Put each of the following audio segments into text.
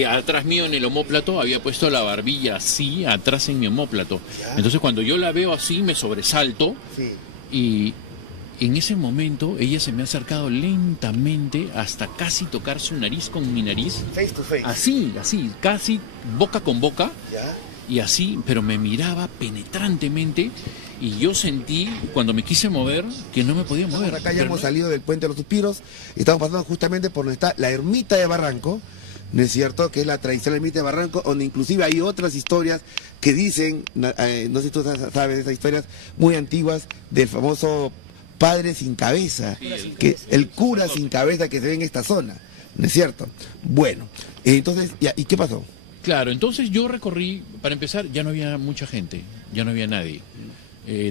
Atrás mío en el omóplato había puesto la barbilla así, atrás en mi omóplato. Entonces cuando yo la veo así me sobresalto y en ese momento ella se me ha acercado lentamente hasta casi tocar su nariz con mi nariz. Face to face. Así, casi boca con boca. ¿Ya? Y así, pero me miraba penetrantemente y yo sentí, cuando me quise mover, que no me podía mover. Acá ya Pero hemos no- salido del Puente de los Suspiros y estamos pasando justamente por donde está la ermita de Barranco, ¿no es cierto? Que es la tradicional ermita de Barranco, donde inclusive hay otras historias que dicen, no sé si tú sabes esas historias muy antiguas del famoso padre sin cabeza, el cura sin cabeza que se ve en esta zona, ¿no es cierto? Bueno, entonces, ¿y qué pasó? Claro, entonces yo recorrí, para empezar, ya no había mucha gente, ya no había nadie.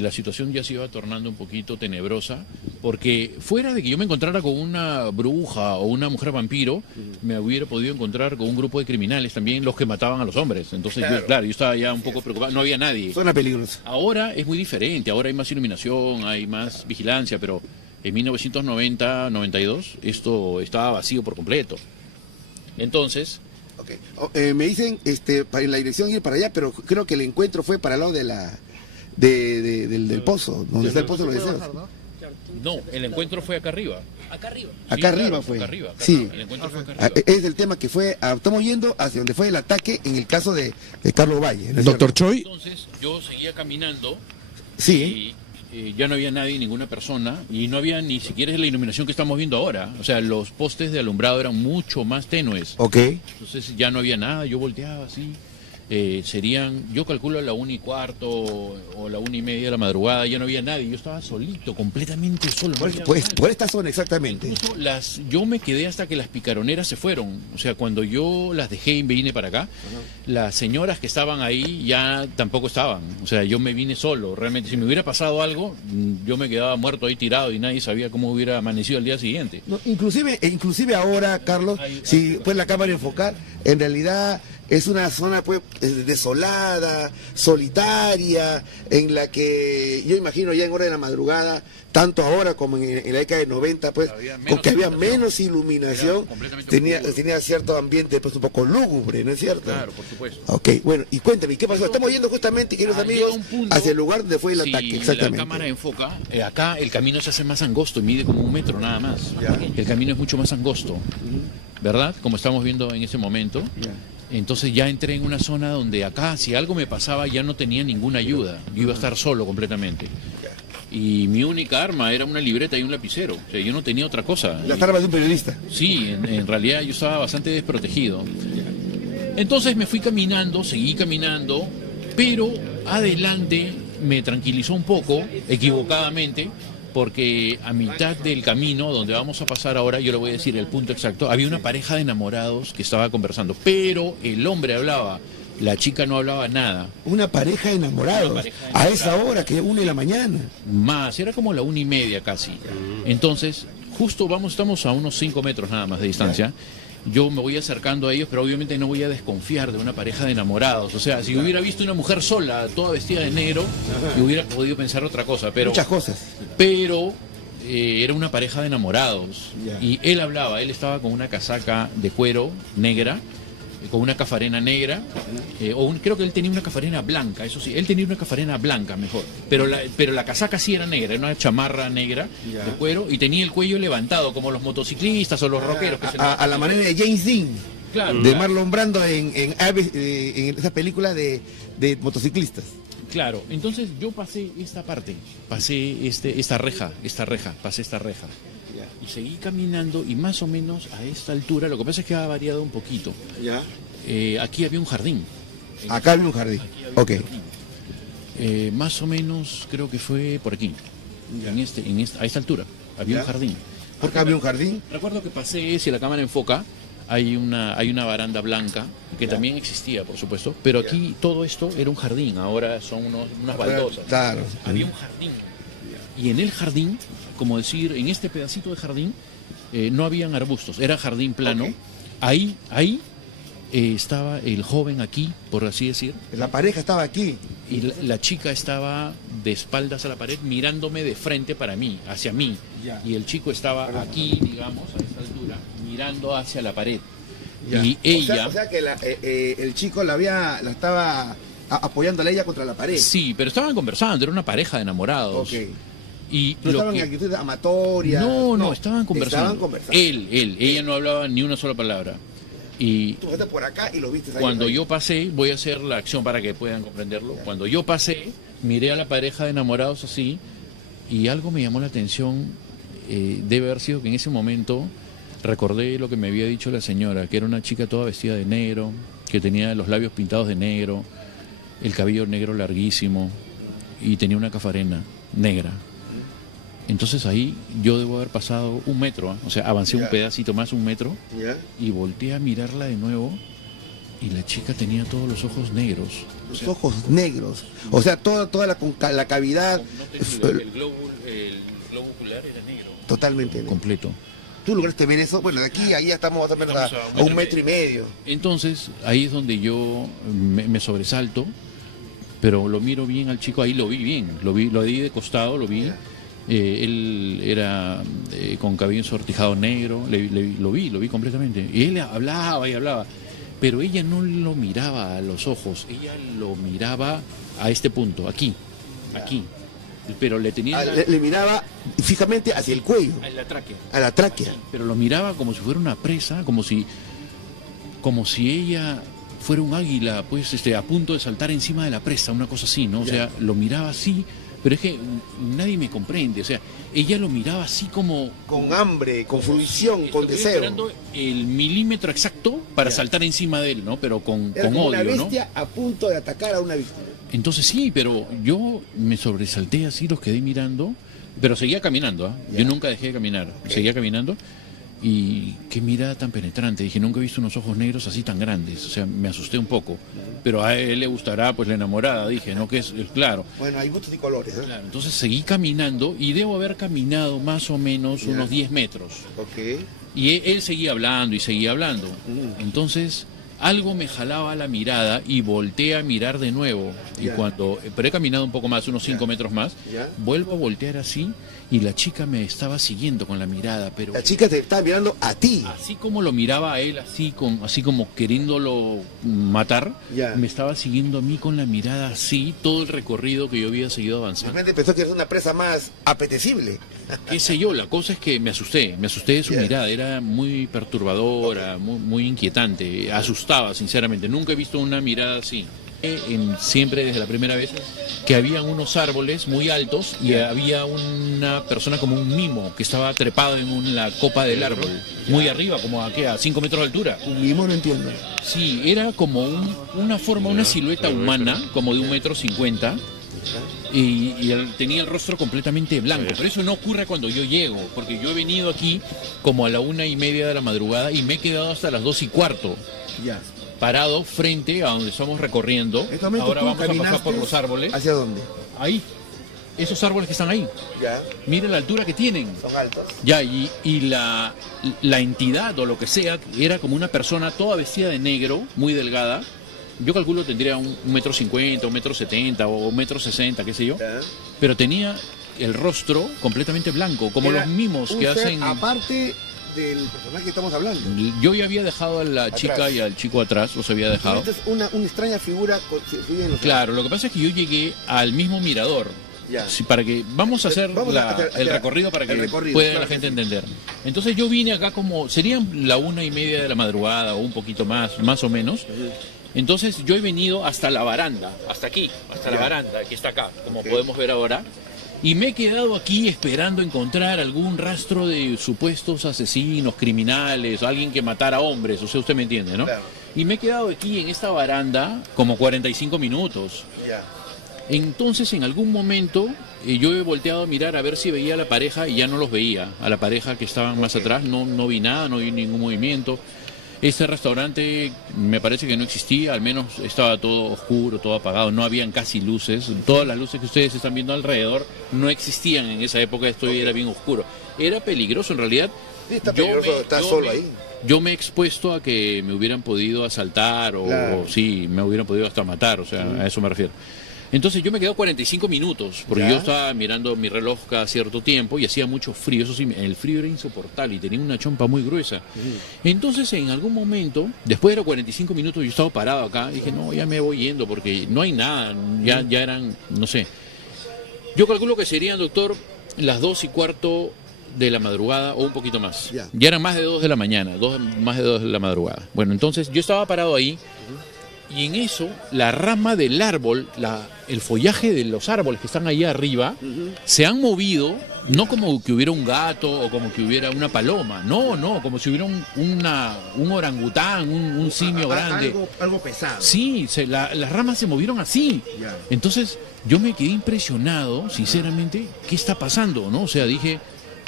La situación ya se iba tornando un poquito tenebrosa, porque fuera de que yo me encontrara con una bruja o una mujer vampiro, me hubiera podido encontrar con un grupo de criminales también, los que mataban a los hombres. Entonces, Claro. yo estaba ya un poco preocupado, no había nadie. Zona peligrosa. Ahora es muy diferente, ahora hay más iluminación, hay más vigilancia, pero en 1990, 92, esto estaba vacío por completo. Entonces, Ok. Me dicen para en la dirección ir para allá, pero creo que el encuentro fue para el lado de del pozo, donde está el pozo de los deseos. no, el encuentro fue acá arriba. Acá arriba. Sí, Acá claro, arriba fue. Acá arriba, Sí. El encuentro fue acá Ah, arriba. es el tema que fue, estamos yendo hacia donde fue el ataque en el caso de Carlos Valle. ¿no es Doctor cierto? Choi, Entonces yo seguía caminando Sí. y ya no había nadie, ninguna persona, y no había ni siquiera la iluminación que estamos viendo ahora. O sea, los postes de alumbrado eran mucho más tenues. Ok. Entonces ya no había nada, yo volteaba así. Serían, yo calculo a la 1:15 o la 1:30 de la madrugada, ya no había nadie, yo estaba solito, completamente solo. no había nadie. Por esta zona exactamente. Incluso yo me quedé hasta que las picaroneras se fueron. O sea, cuando yo las dejé y me vine para acá, las señoras que estaban ahí ya tampoco estaban. O sea, yo me vine solo. Realmente, si me hubiera pasado algo, yo me quedaba muerto ahí tirado y nadie sabía cómo hubiera amanecido al día siguiente. No, inclusive ahora, Carlos, si puede la cámara enfocar, en realidad es una zona pues desolada, solitaria, en la que yo imagino ya en hora de la madrugada, tanto ahora como en la década de 90, pues, Había menos con que había iluminación. menos iluminación, Era completamente oscuro. tenía cierto ambiente pues un poco lúgubre, ¿no es cierto? Claro, por supuesto. Ok, bueno, y cuéntame, ¿qué pasó? Estamos yendo justamente, queridos Ah, amigos, llega un punto- hacia el lugar donde fue el si ataque, exactamente. la cámara enfoca, acá el camino se hace más angosto y mide como 1 metro nada más. El camino es mucho más angosto, ¿verdad? Como estamos viendo en ese momento. Entonces ya entré en una zona donde acá, si algo me pasaba, ya no tenía ninguna ayuda. Yo iba a estar solo completamente. Y mi única arma era una libreta y un lapicero. O sea, yo no tenía otra cosa. Las armas de un periodista. Sí, en realidad yo estaba bastante desprotegido. Entonces me fui caminando, seguí caminando, pero adelante me tranquilizó un poco, equivocadamente, porque a mitad del camino donde vamos a pasar ahora, yo le voy a decir el punto exacto, había una pareja de enamorados que estaba conversando, pero el hombre hablaba, la chica no hablaba nada. Una pareja de enamorados, Una pareja de a esa enamorados. hora, que es 1 de la mañana. Más, era como la 1:30 casi. Entonces, justo estamos a unos 5 metros nada más de distancia. Yo me voy acercando a ellos, pero obviamente no voy a desconfiar de una pareja de enamorados. O sea, si hubiera visto una mujer sola, toda vestida de negro, yo hubiera podido pensar otra cosa. Pero, Muchas cosas. pero era una pareja de enamorados. Ya. Y él hablaba, él estaba con una casaca de cuero negra, con una cafarena negra, creo que él tenía una cafarena blanca, eso sí, él tenía una cafarena blanca mejor, pero la casaca sí era negra, era una chamarra negra de cuero y tenía el cuello levantado como los motociclistas o los rockeros. Que A la manera de James Dean, Claro, de claro. Marlon Brando en esa película de motociclistas. Claro, entonces yo pasé esta parte, pasé esta reja, pasé esta reja. Y seguí caminando y más o menos a esta altura, lo que pasa es que ha variado un poquito. Ya. Aquí había un jardín. Acá había un jardín. Ok. Más o menos creo que fue por aquí, a esta altura, había Ya. un jardín. Acá había un jardín. Recuerdo que pasé, si la cámara enfoca, hay una baranda blanca, que también existía, por supuesto, pero aquí todo esto era un jardín, ahora son unas baldosas. Claro. Había un jardín. Y en el jardín, como decir, en este pedacito de jardín, no habían arbustos, era jardín plano. Ok. Ahí estaba el joven aquí, por así decir, La pareja estaba aquí. y la chica estaba de espaldas a la pared mirándome de frente para mí, hacia mí. Ya. Y el chico estaba aquí, digamos, a esta altura, mirando hacia la pared. Ya. Y ella... O sea que el chico la estaba apoyándole a ella contra la pared. Sí, pero estaban conversando, era una pareja de enamorados. Ok. Y No lo estaban que... en actitud amatoria. No, estaban conversando. Estaban conversando. Ella no hablaba ni una sola palabra. Y Tú fuiste por acá y lo viste ahí. cuando yo pasé, voy a hacer la acción para que puedan comprenderlo. Cuando yo pasé, miré a la pareja de enamorados así, y algo me llamó la atención. Debe haber sido que en ese momento recordé lo que me había dicho la señora, que era una chica toda vestida de negro, que tenía los labios pintados de negro, el cabello negro larguísimo, y tenía una cafarena negra. Entonces ahí yo debo haber pasado 1 metro, o sea, avancé un pedacito más, 1 metro, ¿Ya? y volteé a mirarla de nuevo, y la chica tenía todos los ojos negros. Los ojos negros. O sea, toda la cavidad El globo ocular era negro. totalmente negro. Completo. ¿Tú lograste ver eso? Bueno, de aquí a ahí ya estamos más o menos Estamos a 1,5 metros. Entonces, ahí es donde yo me sobresalto, pero lo miro bien al chico, ahí lo vi bien, lo vi de costado, lo vi. Él era con cabello ensortijado negro, lo vi completamente. Y él hablaba y hablaba, pero ella no lo miraba a los ojos, ella lo miraba a este punto, aquí. Pero le tenía Le miraba fijamente hacia el cuello, a la tráquea. a la tráquea. Pero lo miraba como si fuera una presa, como si ella fuera un águila, pues a punto de saltar encima de la presa, una cosa así, ¿no? O sea, lo miraba así, pero es que nadie me comprende, o sea, ella lo miraba así como... Con hambre, con fruición, con deseo. Esperando el milímetro exacto para saltar encima de él, ¿no? Pero con Era como odio, una ¿no? bestia a punto de atacar a una víctima. Entonces sí, pero yo me sobresalté así, los quedé mirando, pero seguía caminando, ¿ah? Yo nunca dejé de caminar, seguía caminando, y qué mirada tan penetrante, dije, nunca he visto unos ojos negros así tan grandes, o sea, me asusté un poco, pero a él le gustará pues la enamorada, dije, ¿no? Que es claro. Bueno, hay gustos y colores, ¿eh? Claro, entonces seguí caminando y debo haber caminado más o menos unos 10 metros. Ok. Y él seguía hablando y seguía hablando. Entonces, algo me jalaba la mirada y volteé a mirar de nuevo. Y pero he caminado un poco más, unos 5 metros más, vuelvo a voltear así y la chica me estaba siguiendo con la mirada, pero... La chica te estaba mirando a ti. Así como lo miraba a él, así como queriéndolo matar, me estaba siguiendo a mí con la mirada así, todo el recorrido que yo había seguido avanzando. Realmente pensó que era una presa más apetecible. Qué sé yo, la cosa es que me asusté de su mirada, era muy perturbadora, muy inquietante, asustaba sinceramente, nunca he visto una mirada así. Siempre desde la primera vez que habían unos árboles muy altos y había una persona como un mimo que estaba trepado en la copa del árbol, muy arriba, como a 5 metros de altura. Un mimo, no entiendo. Sí, era como una forma, una silueta humana, como de 1,50 m. Y él tenía el rostro completamente blanco, pero eso no ocurre cuando yo llego, porque yo he venido aquí como a la 1:30 de la madrugada y me he quedado hasta las 2:15, parado frente a donde estamos recorriendo. Ahora vamos a pasar por los árboles. ¿Hacia dónde? Ahí, esos árboles que están ahí. Ya. Mira la altura que tienen. Son altos. Ya, y la entidad o lo que sea, era como una persona toda vestida de negro, muy delgada. Yo calculo tendría 1,50 m, 1,70 m o 1,60 m, qué sé yo. Pero tenía el rostro completamente blanco, como los mimos que hacen... Aparte del personaje que estamos hablando. Yo ya había dejado a la chica y al chico atrás, los había dejado. Esta es una extraña figura. Claro, lo que pasa es que yo llegué al mismo mirador. Sí, vamos a hacer el recorrido para que pueda la gente entender. Entonces yo vine acá como, serían la 1:30 de la madrugada o un poquito más o menos. Entonces yo he venido hasta la baranda, hasta aquí, hasta la baranda, que está acá, como podemos ver ahora. Y me he quedado aquí esperando encontrar algún rastro de supuestos asesinos, criminales, alguien que matara hombres, o sea, usted me entiende, ¿no? Claro. Y me he quedado aquí en esta baranda como 45 minutos. Entonces, en algún momento, yo he volteado a mirar a ver si veía a la pareja y ya no los veía. A la pareja que estaban más atrás, no vi nada, no vi ningún movimiento. Este restaurante me parece que no existía, al menos estaba todo oscuro, todo apagado, no habían casi luces. Todas las luces que ustedes están viendo alrededor no existían en esa época, esto era bien oscuro. Era peligroso en realidad. Sí, está peligroso, está solo ahí. Yo me he expuesto a que me hubieran podido asaltar o sí, me hubieran podido hasta matar, o sea, a eso me refiero. Entonces yo me quedé 45 minutos, porque ¿Ya? yo estaba mirando mi reloj cada cierto tiempo y hacía mucho frío. Eso sí, el frío era insoportable y tenía una chompa muy gruesa. Entonces en algún momento, después de los 45 minutos, yo estaba parado acá, dije, no, ya me voy yendo porque no hay nada, ya eran, no sé. Yo calculo que serían, doctor, las 2:15 de la madrugada o un poquito más. Ya. Ya eran más de 2 de la mañana, más de 2 de la madrugada. Bueno, entonces yo estaba parado ahí. Y en eso, la rama del árbol, el follaje de los árboles que están ahí arriba, se han movido, no como que hubiera un gato o como que hubiera una paloma, no, como si hubiera un orangután, un simio grande. Algo pesado. Sí, las ramas se movieron así. Ya. Entonces, yo me quedé impresionado, sinceramente, ¿qué está pasando? ¿No? O sea, dije,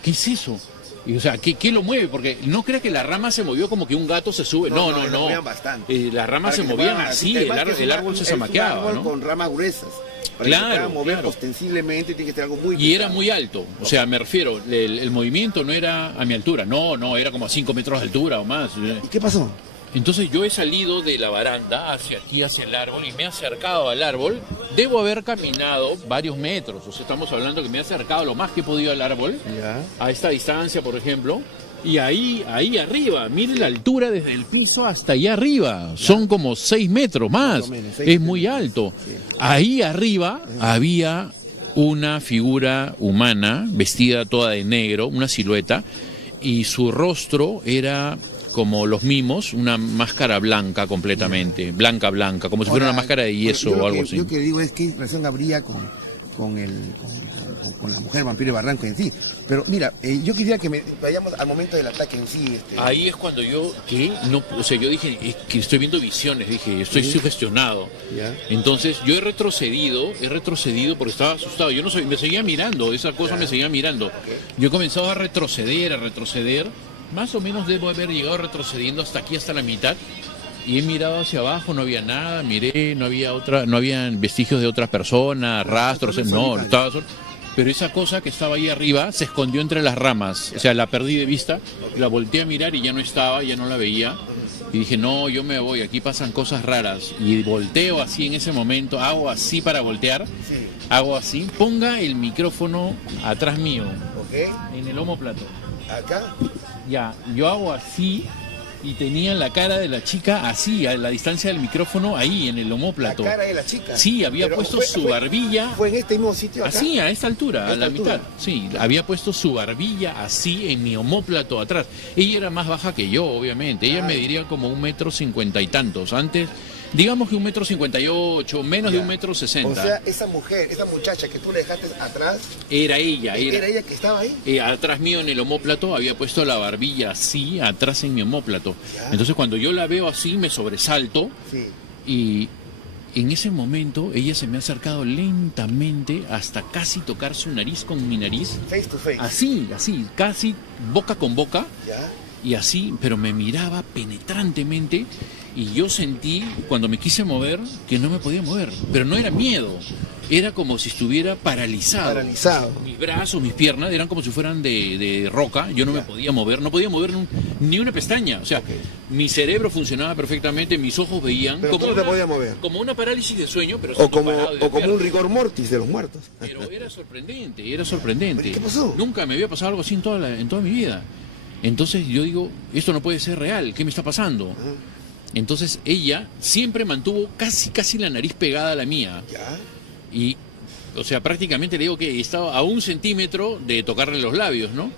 ¿qué es eso? Y, o sea, ¿qué lo mueve? Porque no creas que la rama se movió como que un gato se sube. No. Se movían bastante. Las ramas Para se que movían puedan- así, además que es el árbol se zamaqueaba, es un árbol ¿no? con ramas gruesas. Para Claro, que se pueda mover claro. ostensiblemente tiene que ser algo muy Y era pesado. muy alto, o sea, me refiero, el movimiento no era a mi altura, no, era como a 5 metros de altura o más. ¿Y qué pasó? Entonces yo he salido de la baranda hacia aquí, hacia el árbol, y me he acercado al árbol. Debo haber caminado varios metros, o sea, estamos hablando que me he acercado lo más que he podido al árbol, Ya. a esta distancia, por ejemplo. Y ahí arriba, mire la altura desde el piso hasta allá arriba. Son como 6 metros más. Más o menos, 6 Es muy alto. Sí. Ahí arriba había una figura humana vestida toda de negro, una silueta, y su rostro era como los mimos, una máscara blanca completamente, blanca, como si fuera una máscara de yeso o algo así. Yo que digo es que relación habría con la mujer vampiro de Barranco en sí. Pero mira, yo quería que vayamos al momento del ataque en sí. Ahí es cuando yo, no, o sea, yo dije, es que estoy viendo visiones, dije, estoy sugestionado. Ya. Entonces yo he retrocedido porque estaba asustado. Yo no soy, me seguía mirando, esa cosa me seguía mirando. Yo he comenzado a retroceder. Más o menos debo haber llegado retrocediendo hasta aquí, hasta la mitad. Y he mirado hacia abajo, no había nada, miré, no había vestigios de otras personas, rastros, no, estaba solo. Pero esa cosa que estaba ahí arriba se escondió entre las ramas, o sea, la perdí de vista, la volteé a mirar y ya no estaba, ya no la veía. Y dije, no, yo me voy, aquí pasan cosas raras. Y volteo así en ese momento, hago así para voltear, hago así, ponga el micrófono atrás mío, Ok. en el omóplato. Acá. Ya, yo hago así y tenía la cara de la chica así, a la distancia del micrófono, ahí en el La omóplato. cara de la chica. Sí, había Pero puesto su barbilla. ¿Fue en este mismo sitio acá? Así, a esta altura, ¿A a la esta altura? mitad. Sí, había puesto su barbilla así en mi omóplato atrás. Ella era más baja que yo, obviamente. Ella me diría como 1,50 m y tantos. Antes, digamos que 1,58 m, menos de Ya. 1,60 m. O sea, esa mujer, esa muchacha que tú le dejaste atrás, Era ella, ¿era ella que estaba ahí? atrás mío en el omóplato había puesto la barbilla así, atrás en mi omóplato. Ya. Entonces cuando yo la veo así me sobresalto Sí. y en ese momento ella se me ha acercado lentamente hasta casi tocar su nariz con mi nariz. Face to face. Así, casi boca con boca Ya. y así, pero me miraba penetrantemente y yo sentí cuando me quise mover que no me podía mover, pero no era miedo, era como si estuviera paralizado. Paralizado. Mis brazos, mis piernas eran como si fueran de roca, yo no me podía mover, no podía mover ni una pestaña, o sea, mi cerebro funcionaba perfectamente, mis ojos veían Pero tú no te podías mover. como una parálisis de sueño, pero O siendo como, parado y o como despierto. un rigor mortis de los muertos. Pero era sorprendente. ¿Pero qué pasó? Nunca me había pasado algo así en toda mi vida. Entonces yo digo, esto no puede ser real, ¿qué me está pasando? Entonces ella siempre mantuvo casi la nariz pegada a la mía. Ya. Y, o sea, prácticamente le digo que estaba a 1 centímetro de tocarle los labios, ¿no?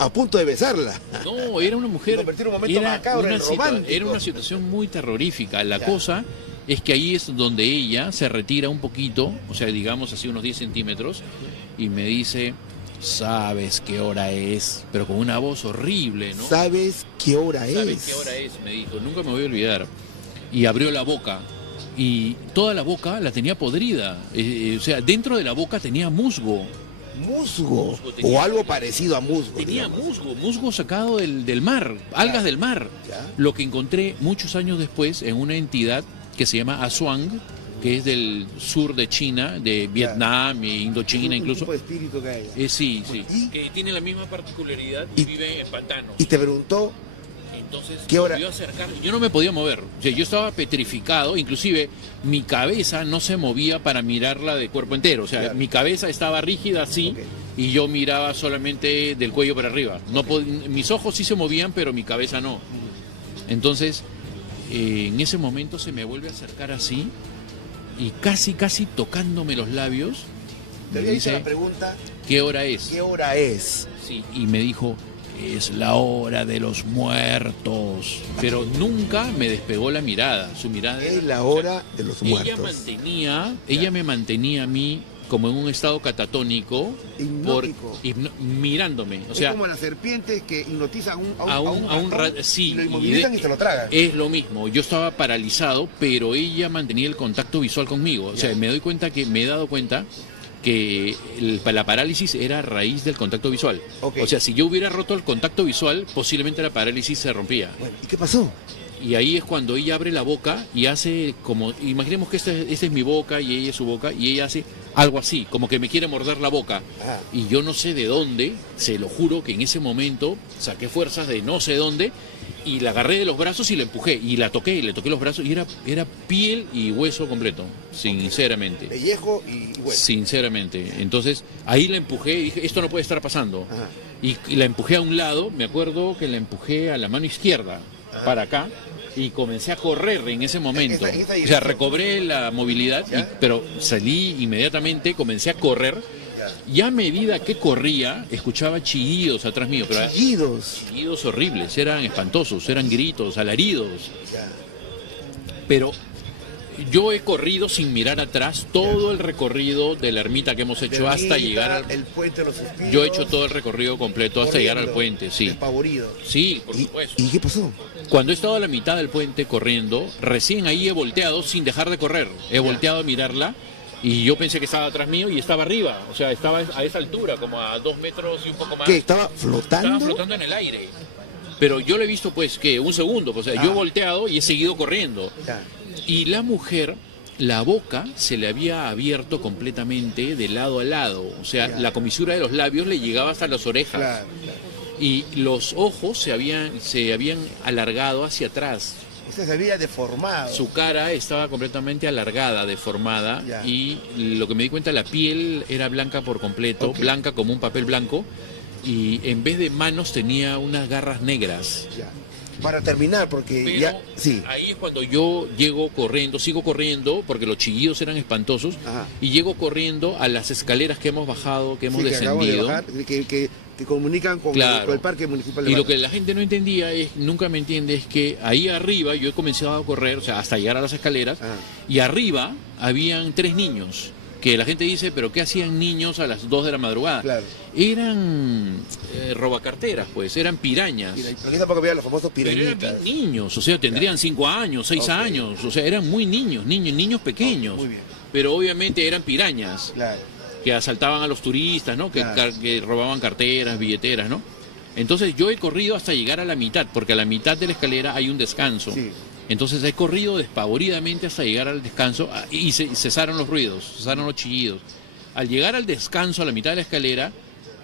A punto de besarla. No, era una mujer. Convertir un momento macabro en romántico. Era una situación muy terrorífica. La Ya. cosa es que ahí es donde ella se retira un poquito, o sea, digamos así unos 10 centímetros, y me dice, ¿sabes qué hora es? Pero con una voz horrible, ¿no? ¿Sabes qué hora ¿Sabes es? qué hora es? Me dijo, nunca me voy a olvidar. Y abrió la boca. Y toda la boca la tenía podrida. O sea, dentro de la boca tenía musgo. Musgo. Musgo tenía. O algo parecido a musgo. Tenía digamos. musgo sacado del mar, algas del mar. Ya. Lo que encontré muchos años después en una entidad que se llama Aswang, que es del sur de China, de Vietnam e Indochina Un incluso. tipo de espíritu que hay. Sí, ¿Y? que tiene la misma particularidad Y- y vive en pantanos. Y te preguntó, Entonces, ¿Qué hora? volvió a acercar, yo no me podía mover. O sea, yo estaba petrificado, inclusive mi cabeza no se movía para mirarla de cuerpo entero. O sea, Claro. mi cabeza estaba rígida así, Ok. y yo miraba solamente del cuello para arriba. No mis ojos sí se movían, pero mi cabeza no. Entonces, en ese momento se me vuelve a acercar así, y casi tocándome los labios, Te me había dicho dice, la pregunta, ¿qué hora es? ¿qué hora es? Sí, y me dijo, es la hora de los muertos. Pero nunca me despegó la mirada. Su mirada Es era- la o sea, hora de los ella muertos. ella me mantenía a mí como en un estado catatónico, Hipnótico. mirándome. O sea, es como las serpientes que hipnotizan a un ratón sí, y lo y inmovilizan y se lo tragan. es lo mismo. Yo estaba paralizado, pero ella mantenía el contacto visual conmigo. O sea, me he dado cuenta que la parálisis era a raíz del contacto visual. Ok. O sea, si yo hubiera roto el contacto visual, posiblemente la parálisis se rompía. Bueno, ¿y qué pasó? Y ahí es cuando ella abre la boca y hace como, imaginemos que esta es mi boca y ella es su boca, y ella hace algo así, como que me quiere morder la boca. Ah. Y yo no sé de dónde, se lo juro que en ese momento saqué fuerzas de no sé dónde y la agarré de los brazos y la empujé y la toqué y le toqué los brazos y era piel y hueso completo, sinceramente. Pellejo y hueso. Sinceramente. Entonces ahí la empujé y dije, esto no puede estar pasando. Ajá. Y la empujé a un lado, me acuerdo que la empujé a la mano izquierda, para acá, y comencé a correr en ese momento. En esa O sea, dirección. recobré la movilidad, ¿Ya? pero salí inmediatamente, comencé a correr. Y a medida que corría, escuchaba chillidos atrás mío, pero Chillidos. chillidos horribles, eran espantosos, eran gritos, alaridos. Ya. Pero yo he corrido sin mirar atrás todo el recorrido de la ermita que hemos hecho hasta Ermita, llegar al... el puente de los suspiros. Yo he hecho todo el recorrido completo hasta llegar al corriendo, puente, sí. Despavorido. Sí, por ¿Y, supuesto. ¿Y qué pasó? Cuando he estado a la mitad del puente corriendo, recién ahí he volteado sin dejar de correr. He volteado a mirarla y yo pensé que estaba atrás mío y estaba arriba. O sea, estaba a esa altura, como a 2 metros y un poco más. ¿Qué? ¿Estaba flotando? Estaba flotando en el aire. Pero yo lo he visto, pues, que un segundo. O sea, yo he volteado y he seguido corriendo. Ya. Y la mujer, la boca se le había abierto completamente de lado a lado. O sea, Ya. la comisura de los labios le llegaba hasta las orejas. Claro. Y los ojos se habían alargado hacia atrás. O sea, se había deformado. Su cara estaba completamente alargada, deformada, Ya. y lo que me di cuenta, la piel era blanca por completo, Ok. blanca como un papel blanco, y en vez de manos tenía unas garras negras. Ya. Para terminar, porque Pero ya... Sí. ahí es cuando yo sigo corriendo, porque los chillidos eran espantosos, Ajá. y llego corriendo a las escaleras que hemos bajado, que hemos Sí, que acabamos de descendido. bajar, que comunican con, Claro. con el parque municipal de Y lo Barranco. que la gente no entendía, nunca me entiende, es que ahí arriba yo he comenzado a correr, o sea, hasta llegar a las escaleras, Ah. y arriba habían 3 niños, que la gente dice, pero ¿qué hacían niños a las 2 de la madrugada? Claro. Eran robacarteras, pues, eran pirañas. Y aquí tampoco había los famosos Pero eran piranitas. bien niños, o sea, tendrían 5 años, 6 Ok. años, o sea, eran muy niños pequeños. Muy bien. Pero obviamente eran pirañas Claro. que asaltaban a los turistas, ¿no? Que, Claro. que robaban carteras, billeteras, ¿no? Entonces yo he corrido hasta llegar a la mitad, porque a la mitad de la escalera hay un descanso. Sí. Entonces he corrido despavoridamente hasta llegar al descanso y cesaron los ruidos, cesaron los chillidos. Al llegar al descanso, a la mitad de la escalera,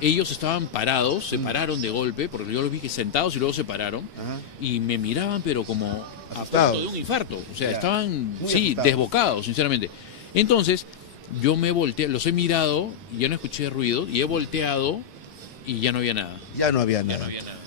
ellos estaban parados, se pararon de golpe, porque yo los vi que sentados y luego se pararon, Ajá. y me miraban pero como a Asustados. punto de un infarto. O sea, Ya. estaban, Muy sí, asustados. desbocados, sinceramente. Entonces, yo me volteé, los he mirado, y ya no escuché ruido, y he volteado y ya no había nada. Ya no había Ya no nada. había nada.